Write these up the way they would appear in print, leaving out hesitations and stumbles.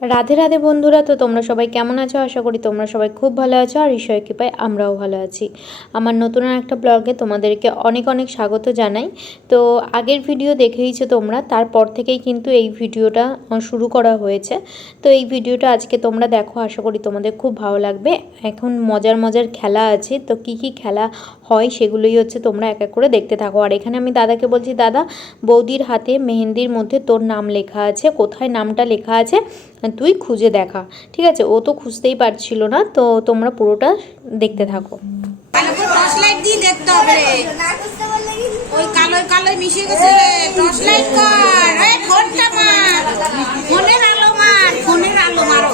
রাধে রাধে বন্ধুরা, তো তোমরা সবাই কেমন আছো? আশা করি তোমরা সবাই খুব ভালো আছো আর ঈশ্বরের কৃপায় আমরাও ভালো আছি। আমার নতুন একটা ব্লগে তোমাদেরকে অনেক অনেক স্বাগত জানাই। তো আগের ভিডিও দেখেইছো তোমরা, তারপর থেকেই কিন্তু এই ভিডিওটা শুরু করা হয়েছে। তো এই ভিডিওটা আজকে তোমরা দেখো, আশা করি তোমাদের খুব ভালো লাগবে। এখন মজার মজার খেলা আছে, তো কি কি খেলা হয় সেগুলোই হচ্ছে তোমরা এক এক করে দেখতে থাকো। আর এখানে আমি দাদাকে বলছি, দাদা বৌদির হাতে মেহেন্দির মধ্যে তোর নাম লেখা আছে, কোথায় নামটা লেখা আছে তুই খুঁজে দেখা। ঠিক আছে, ও তো খুঁজতেই পারছিল না, তো তোমরা পুরোটা দেখতে থাকো। টর্চ লাইট দিয়ে দেখতে হবে, ওই কালো কালো মিশে গেছে। টর্চ লাইট কর, এই ফোনটা মার, ফোনের আলো মার, ফোনের আলো মারো।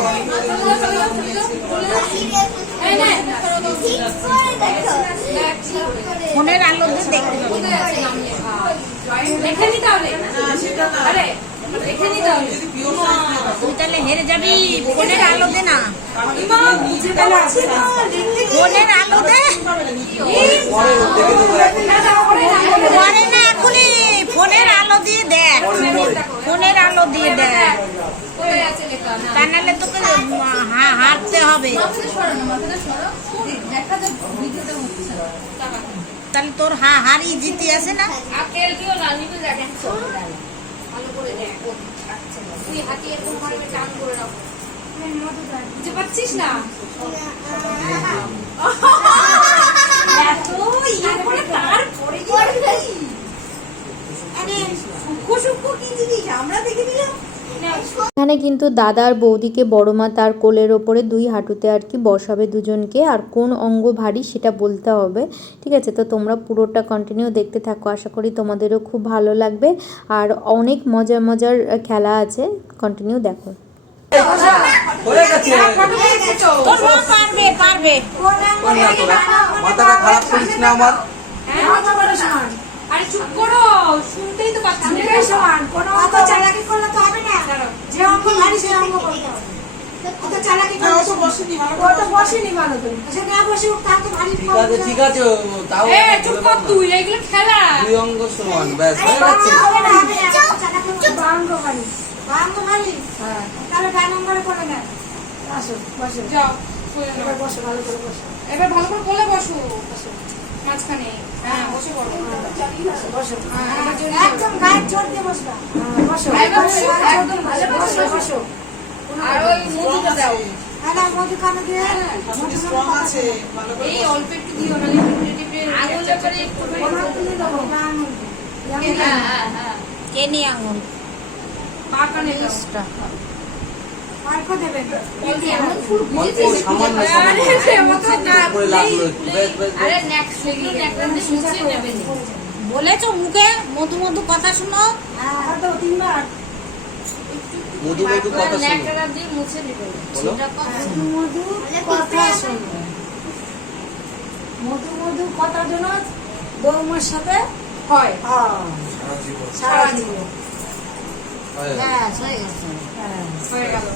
ফোনের আলো দিয়ে দেখতে হবে। এখানে তাহলে আরে এখানে তাহলে তুই তাহলে হেরে যাবি। ফোনের আলো দে না, ফোনের আলো দে। পরে না, এখনই ফোনের আলো দিয়ে দেখ, ফোনের আলো দিয়ে দেখ, তা নাহলে তোকে হারতে হবে। তাহলে তোর হারি জিতে আছে না। পাচ্ছিস না এখানে কিন্তু দাদা আর বৌদিকে বড় মা তার কোলের ওপরে দুই হাঁটুতে আর কি বসাবে দুজনকে, আর কোন অঙ্গ ভারী সেটা বলতে হবে। ঠিক আছে, তো তোমরা পুরোটা কন্টিনিউ দেখতে থাকো, আশা করি তোমাদেরও খুব ভালো লাগবে। আর অনেক মজার মজার খেলা আছে, কন্টিনিউ দেখো। মাথাটা খারাপ করিস না আমার। আরে চুপ করো, শুনতেই তো পাচ্ছি না। সমান কোন অত চালাকি করলে তো হবে না। যে অঙ্ক ভারী সে অঙ্ক করতে হবে। অত চালাকি করলে তো বসেনি ভালো, ও তো বসেনি ভালো করে। সে না বসে ও তা তো ভারী। ঠিক আছে তাও এ চুপ কর তুই, এইগুলো খেলা। দুই অঙ্গ সমান ব্যাস হয়ে যাচ্ছে। চুপ অঙ্ক ভারী, অঙ্ক ভারী। হ্যাঁ তাহলে ডান নম্বরে করে না। আসো বসো, যাও এবার বসো, ভালো করে বসো। এবার ভালো করে কোলে বসো, বসো মাঝখানে। হ্যাঁ বসে পড়ো, বসো। একদম গায়ে জোর দিয়ে বসবা। বসো বসো বসো। আর ওই মধুটা দাও। হ্যাঁ না, মধু কানে দিয়ে স্ট্রং আছে, এই অল্প একটু দিও, মানে টিপে আঙুলে করে একটু তুলে দাও। হ্যাঁ হ্যাঁ কেনি আঙুল পা কানে দাও। মার্কো দেবে বলেছো মুখে মধু মধু কথা শুনো। মধু মধু কথা শুনো, মধু মধু কথা জন্য বৌমার সাথে হয় সারা জীবন। হ্যাঁ হয়ে গেছে, হয়ে গেল।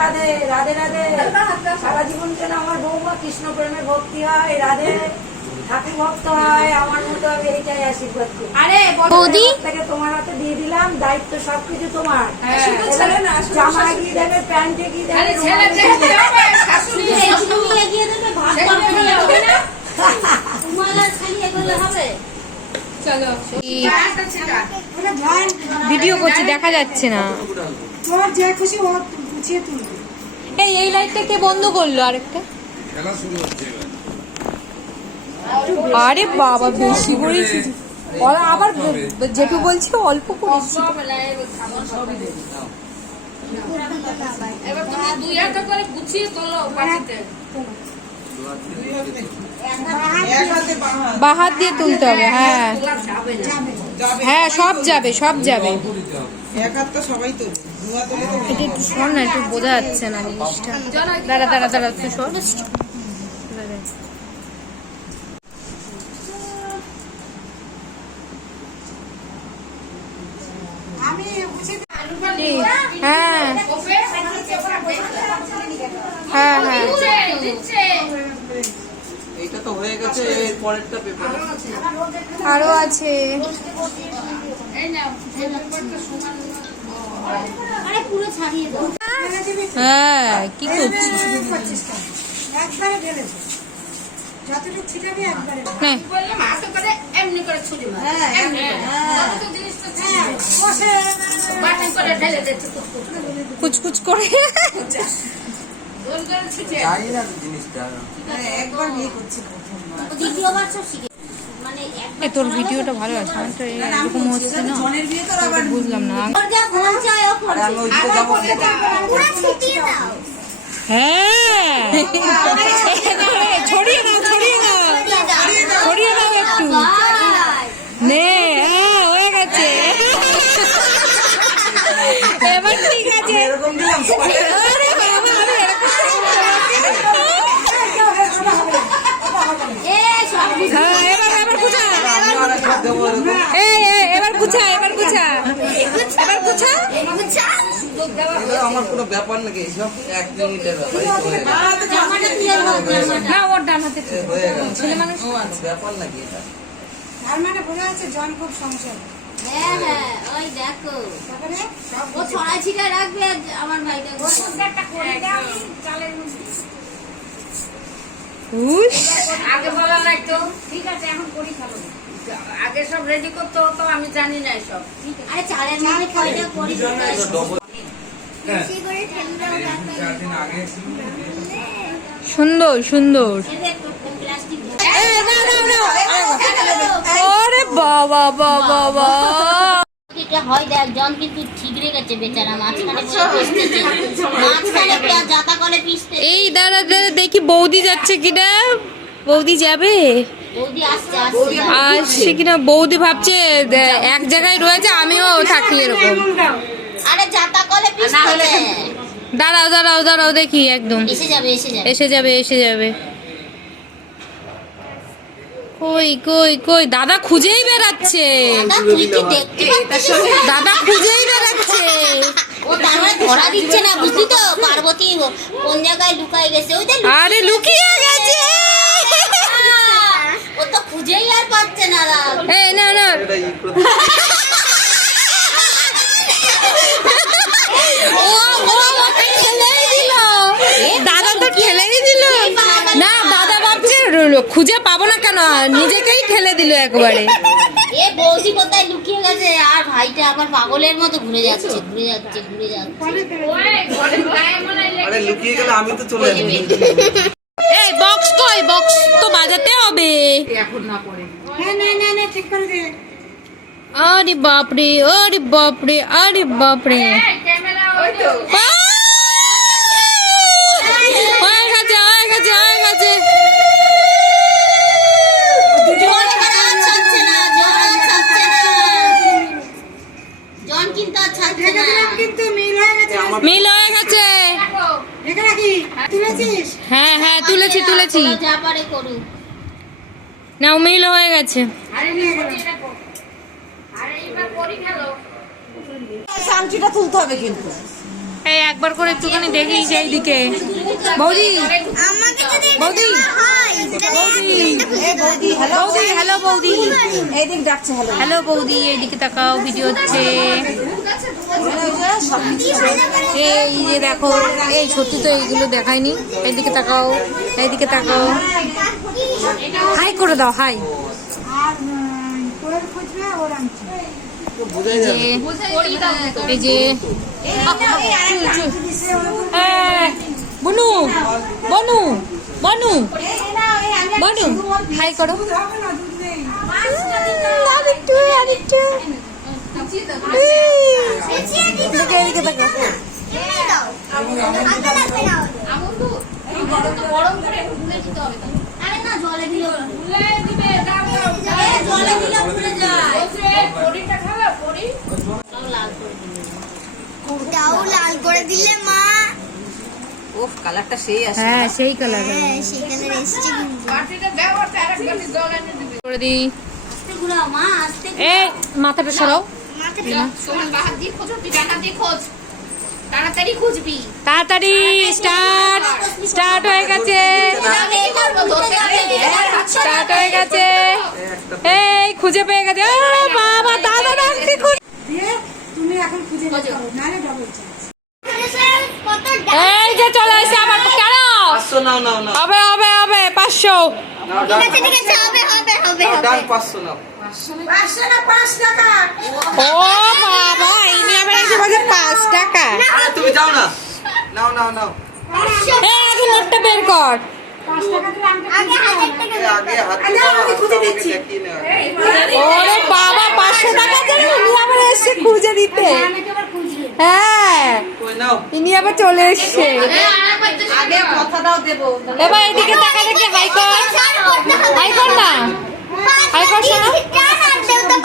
রাধে রাধে রাধে, সারা জীবন যেন আমার বৌমা কৃষ্ণ প্রেমে ভক্তি হয়, রাধে ঠাকুর ভক্ত হয় আমার মতো। আমি এইটাই আশীর্বাদ করি। আরে বৌদি থেকে তোমার হাতে দিয়ে দিলাম দায়িত্ব, সবকিছু তোমার। জামা এগিয়ে দেবে, প্যান্ট এগিয়ে দেবে, ভিডিও করছি, দেখা যাচ্ছে না। তোমার যে খুশি ও গুছিয়ে তুলবে। এই লাইটটা কে বন্ধ করলো? আরেকটা আরে বাবা, বেশি করেছি। ওরা আবার যেটু বলছে অল্প করেছি। এবার তুমি দুই হাতে করে গুছিয়ে তোলো পাটিতে। বাহাত দিয়ে তুলতে হবে। হ্যাঁ হ্যাঁ, সব যাবে সব যাবে। এটা একটু শোন না, একটু বোঝা যাচ্ছে না জিনিসটা। দাঁড়া দাঁড়া দাঁড়া, একটু শোন। হ্যাঁ হ্যাঁ হ্যাঁ, এইটা তো হয়ে গেছে, এর পরেরটা পেপার আরো আছে। আরে পুরো ছাড়িয়ে দাও। হ্যাঁ কি করছিস? 25 টাকা একবারে ঢেলে দাও। যতটুকু ছিটাবি একবারে দাও। নে বললাম হাতে করে এমনি করে ছুরি মার। হ্যাঁ, এমনি করে। হ্যাঁ। তবে তো জিনিসটা ছিল। হ্যাঁ, কষে বাটন করে ঢেলে দিচ্ছে তো। কুচকুচ করে গোল করে ছিটিয়ে। জানি না তো জিনিসটা। একবার বিয়ে করছি প্রথমবার। দ্বিতীয়বার সব শিখে মানে একবার তোর ভিডিওটা ভালো আছে, আমার তো এরকম হচ্ছে না, জনের বিয়ে তো আবার বুঝলাম না। ওর যা ফোন চাই ও আরে আমি ওইদিকে যাবো কি করে? পুরো ছিটিয়ে দাও। হ্যাঁ ছড়িয়ে দাও ছড়িয়ে দাও ছড়িয়ে দাও একটু। নে হ্যাঁ হয়ে গেছে, এবার ঠিক আছে। এরকম দিলাম সবাই। আরে বাবা, আমি এ সব হ্যাঁ এবার এবার গুছা, আমি আর একবার দেবো এরকম। এবার গুছা, এবার গুছা, এবার গুছা। এগুলো আমার কোনো ব্যাপার নাকি, এইসব 1 মিনিটের ব্যাপার। এই হয়ে গেল। জামাটা দিয়ে দাও জামাটা। না ওর ডান হাতে এই হয়ে গেল। ছেলে মানুষ। ব্যাপার নাকি এটা? তার মানে বোঝা যাচ্ছে জন খুব সংসার। হ্যাঁ হ্যাঁ ওই দেখো তারপরে ও ছড়াই ছিটাই রাখবে আর আমার ভাইটা একটা করে দাও চালের মধ্যে। উস, আগে বলা লাগতো ঠিক আছে এখন করি খাবো আগে সব রেডি করতে হতো আমি জানি না সব আরে চালের মধ্যে কয়টা করি এটা ডবল। বেশি করে ঠান্ডা সুন্দর সুন্দর। প্লাস্টিক ওরে বাবা বাবা বাবা, এটা হয় দেখ জন কিন্তু ঠিক রেখেছে বেচারা মাঝখানে পিসতেছে মাঝখানে জাতা করে পিসতে এই দাঁড়া দাঁড়া দেখি বৌদি যাচ্ছে কিনা, বৌদি যাবে বৌদি আসছে আসছে আসছে কিনা। বৌদি ভাবছে এক জায়গায় রয়েছে, আমিও থাকি এরকম। আরে জাতা করে পিসতেছে দাঁড়াও দাঁড়াও দাঁড়াও দেখি, একদম এসে যাবে এসে যাবে এসে যাবে এসে যাবে। কই কই কই, দাদা খুঁজেই বেড়াচ্ছে, দাদা তুই কি দেখতে পাচ্ছিস না? দাদা খুঁজেই বেড়াচ্ছে। ও তার মানে ধরা দিচ্ছে না বুঝলি তো পার্বতী কোন জায়গায় লুকায় গেছে ওই দেখ আরে লুকিয়ে গেছে। ও তো খুঁজেই আর পাচ্ছে না এই না না, এটা ই করতে- ও ও ওকে ঠেলেই দিল, দাদা তো ঠেলেই দিল। না দাদা ভাবছে খুঁজে পাবো না কেন, নিজেকেই ঠেলে দিল একবারে। এ বৌদি কোথায় লুকিয়ে গেছে আর ভাইটা আবার পাগলের মতো ঘুরে যাচ্ছে ঘুরে যাচ্ছে ঘুরে যাচ্ছে আরে লুকিয়ে গেলে আমি তো চলে যাবো। এই বক্স কই, বক্স তো বাজাতে হবে। হ্যাঁ না না না ঠিক করে দে। আরে বাপরে আরে বাপরে আরে বাপরে, ক্যামেরা ওই তো হয়ে গেছে হয়ে গেছে হয়ে গেছে। জন আর ছাড়ছে না জন আর ছাড়ছে না জন কিন্তু আর ছাড়ছে ঢেকে না দিলাম কিন্তু মিল হয়ে গেছে। মিল হয়ে গেছে। ঢেকে রাখি তুলেছিস? হ্যাঁ হ্যাঁ তুলেছি তুলেছি, ওরা যা পারে করুক নাও মিল হয়ে গেছে। আরে নিয়ে রাখো আরে এবার করি খেলো আংটিটা তুলতে হবে কিন্তু। এই একবার করে একটুখানি দেখি সেই দিকে। বৌদি বৌদি বৌদি বৌদি হ্যালো বৌদি, এইদিক ডাকছে হ্যালো। হ্যালো বৌদি এইদিকে তাকাও, ভিডিও হচ্ছে। এই যে দেখো, এই সত্যি তো এইগুলো দেখায়নি। এইদিকে তাকাও এইদিকে তাকাও, হাই করে দাও হাই। আর তোর খুঁজবে ওর আংটি। তো বোঝাই যাবে। এই যে বনু বনু বনু বনু হাই করো। আরেকটু আরেকটু এদিকে তাকাও। আরে না জলে দিও ভুলে দিবে দাও জলে দিলে ভুলে যায় পরিটা খেলো পরি সব লাল করে দিল ওটাও লাল করে দিলে মা ওফ কালারটা সেই আসে। হ্যাঁ সেই কালার সেখানে এসছে কিন্তু বাটিতে দাও আর আরেক বাটি জল এনে দিবে করে দিই। আস্তে ঘুরাও মা আস্তে এই মাথাটা সরাও, সোমান বাহার দিয়ে খোঁজো তুই ডানা দিয়ে খোঁজ তাড়াতাড়ি খুঁজবি তাড়াতাড়ি স্টার্ট স্টার্ট হয়ে গেছে স্টার্ট হয়ে গেছে। এই খুঁজে পেয়ে গেছে। আরে বাবা দাদা ডাকতে দিয়ে তুমি তাহলে এখন খুঁজে নিতে হবে, নাহলে ডবল চার্জ। এই যে চলে এসে আবার কেন 500 নাও নাও নাও হবে হবে হবে 500 নাও ডান ঠিক আছে হবে হবে হবে নাও, হবে ডান 500 নাও 500 না 5 টাকা। ও বাবা ইনি আবার এসে বলছে 5 টাকা আরে তুমি যাও না নাও নাও নাও এই আগে নোটটা বের কর 5 টাকা দিলে আমাকে আগে হাজার টাকা এই আগে হাত আরে, আমি খুঁজে দিচ্ছি। দেখিয়ে নাও ওরে বাবা 500 টাকা দিয়ে ইনি আবার এসে খুঁজে দিতে অনেকে আবার খুঁজবে। হ্যাঁ কই নাও ইনি আবার চলে এসছে আগে কথাটাও দেবো এবার এদিকে দেখা দেখি হাই কর হাই কর না হাই কর শোনা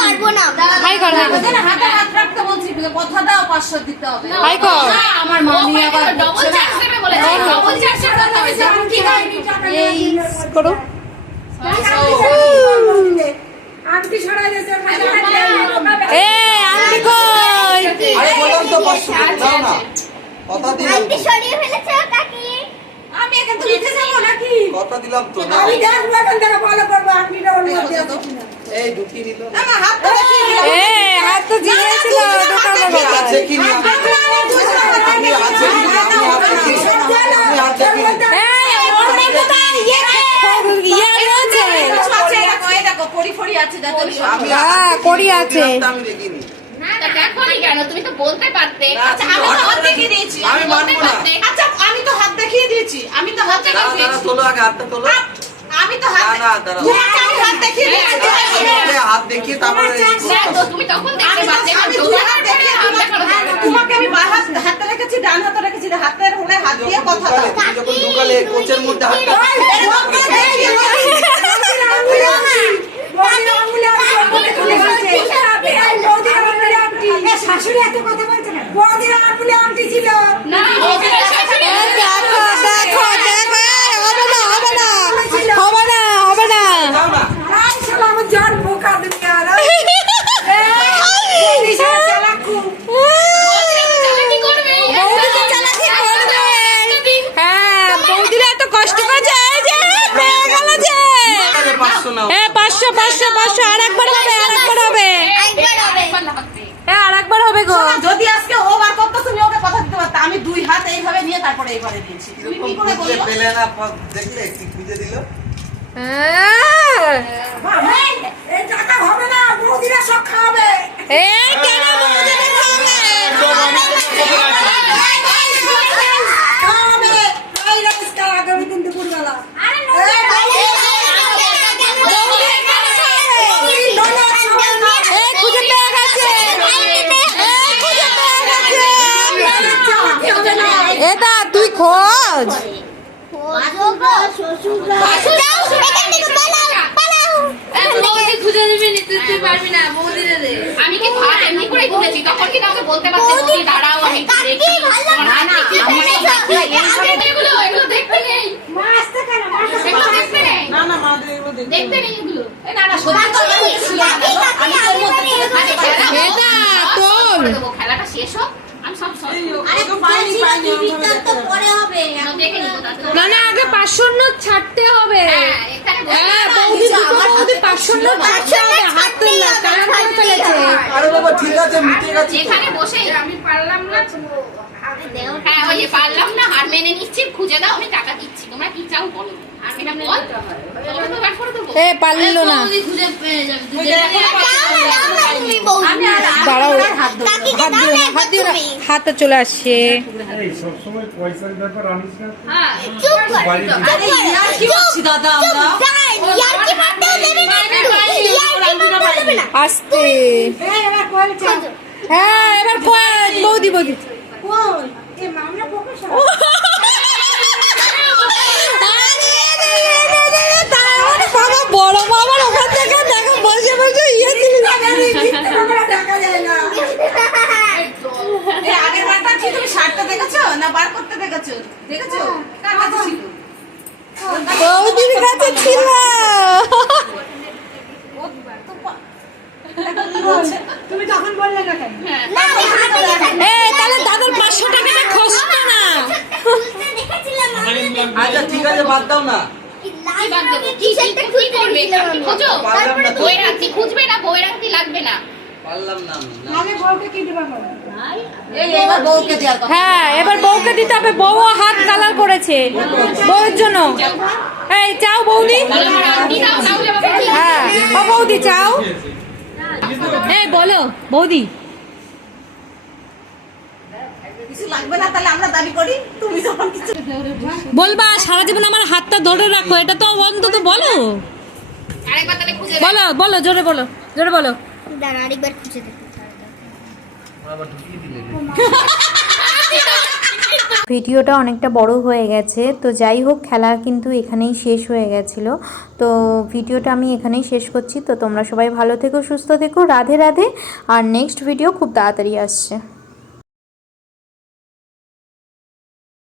পারবো না হাই কর হাই কর হাতে হাত রাখতে বলছি কথা দাও 500 দিতে হবে হাই কর আমার মামি আবার ডবল চার্জ দেবে বলেছে ডবল চার্জের কথা হয়েছে ঠিক আছে, টাকা এই করো আংটি সরাই দিয়েছে, এ আন্টি কই আরে বললাম তো 500 নাও না কথা দিলাম আন্টি সরিয়ে ফেলেছে কাকি আমি এখান থেকে নিতে যাবো নাকি? কথা দিলাম তো নাও আমি দেখবো এখান থেকে ফলো করবো আংটিটা ওর মধ্যে আছে কিনা। এই ঢুকিয়ে নিল না আমার হাতটা দেখি। এ হাত তো জিয়েছিল দোকানে আমি হাত দেখি নি আমি হাত দেখি নি আমি হাত দেখি নি আমি হাত দেখি নি এই ওর মধ্যে তো ইয়ে রয়েছে দেখো পরি ফরি আছে দেখো আমি হ্যাঁ করি আছে আমি দেখিনি তা দেখো নি কেন তুমি তো বলতে পারতে না, আচ্ছা তুমি আমি তো হাত হাত দেখিয়ে দিয়েছি আমি আমি বলতে মানবো না। পারতে আচ্ছা আমি তো হাত দেখিয়ে দিয়েছি আমি তো হাত দেখিয়ে দাঁড়া দাঁড়া দিয়েছি তোলো আগে হাতটা তোলো আমি তো না হাত না দাঁড়া আমি হাত দেখিয়ে দিয়েছি আগে হাত দেখিয়ে তারপরে না তো তুমি তখন দেখতে পারতে আমি আমি দুই দোকানের হাত পরে হাত দেখানো যাবে না। তোমাকে আমি বাঁ হাতে রেখেছি ডান হাতে রেখেছি হাতের হলে হাত দিয়ে কথা দাও তুমি যখন ঢুকালে কোচের মধ্যে হাতটা শাশুড়ি এত কথা বলছে না, বৌদির আঙুলে আংটি ছিল। না ওদের শাশুড়ি এ দেখো দেখো দেখো এই হবে না হবে না হবে না হবে না দাও না আই শালা আমার জান বোকা দুনিয়ার। বৌদি শালা চালাক খুব। চালাকি করবে বৌদি তো চালাকি করবে হ্যাঁ বৌদিরা এত কষ্ট করছে এই যে পেয়ে গেল যে আরে 500 নাও এ 500 500 500 আরেকবার হবে আরেকবার হবে আরেকবার লাগবে এ আরেকবার হবে গো যদি আজকে ও বার করতো তুমি ওকে কথা দিতে পারতে আমি দুই হাত এইভাবে নিয়ে তারপরে এইভাবে দিয়েছি তুমি কি করে খুঁজে বলবো পেলে না দেখলে কি খুঁজে দিল হ্যাঁ। এই টাকা হবে না, বৌদিরা সব খাওয়াবে। এ কেন বৌদিরা খাবে? খাওয়াবে। এই রাস্তা আগামী দিন দুপুরবেলা। এ খুঁজে পেয়ে গেছে এ খুঁজে পেয়ে গেছে এটা তুই খোঁজ বৌদি খুঁজে দিবি নি তুই পারবি না বৌদি দে আমি কি ভাত এমনি করে খুঁজেছি তখন কি কাউকে বলতে পারতে বৌদি দাঁড়াও আমি দেখি না না এগুলো এগুলো দেখতে নেই এগুলো দেখতে নেই না না মা দেবো দেখতে নেই এগুলো না না সত্যি কথা বলছি আমি তোর মধ্যে এটা তোর খেলাটা শেষ হোক আমি সব সব পরে হবে দেখে নিবো না না আগে 500 নোট ছাড়তে হবে হ্যাঁ এখানে হ্যাঁ বৌদি দুটো বৌদি 500 নোট ছাড়তে হবে হাত তুললো কারণ করে ফেলেছে আরে বাবা ঠিক আছে মিটে গেছে এখানে বসে আমি পারলাম না হ্যাঁ ওই যে পারলাম না হার মেনে নিচ্ছি খুঁজে দাও আমি টাকা দিচ্ছি তোমরা কি চাও বলো আর এটা বল তবে তো বার করে দেবো এ পারলো না খুঁজে পেয়ে যাবে দাঁড়াও হাত দিও না হাতে চলে আসছে এই সবসময় পয়সার ব্যাপার আনিস না হ্যাঁ আরে ইয়ার কি করছি দাদা আমরা আস্তে এই এবার কলটা। হ্যাঁ এবার বৌদি বৌদি কই? এ মামলা বকে সব। বাবা বড় বাবার ওখান থেকে দেখো বসে বসে ইয়ে দিল আমরা টাকা যায় না। এই আগের বারটা কি তুমি শার্টটা দেখেছো না বার করতে দেখেছো দেখেছো কার কাছে ছিল বৌদির কাছে ছিল তুমি তখন বললে না কেন? তাহলে দাদুর 500 টাকাটা খসতো না আচ্ছা ঠিক আছে বাদ দাও না কি করবে খোঁজো পারলাম না তো বইয়ের আংটি খুঁজবে না বইয়ের আংটি লাগবে না পারলাম না আমি না। নাহলে বউকে কি দেবা বলো? এবার বউকে দেওয়ার কথা। হ্যাঁ এবার বউকে দিতে হবে, বউ হাত কালার করেছে বউয়ের জন্য। এই চাও বৌদি, হ্যাঁ ও বৌদি চাও, এই বলো বৌদি। কিছু লাগবে না তাহলে আমরা দাবি করি, তুমি যখন কিছু বলবা সারা জীবন আমার হাতটা ধরে রাখো, এটা তো অন্তত বলো। আরেকবার তাহলে খুঁজে বলো বলো জোরে বলো, জোরে বলো। দাঁড়া আরেকবার খুঁজে দেখো। ভিডিওটা অনেকটা বড় হয়ে গেছে, তো যাই হোক খেলা কিন্তু এখানেই শেষ হয়ে গেছিলো। তো ভিডিওটা আমি এখানেই শেষ করছি। তো তোমরা সবাই ভালো থেকো, সুস্থ থেকো, রাধে রাধে। আর নেক্সট ভিডিও খুব তাড়াতাড়ি আসছে।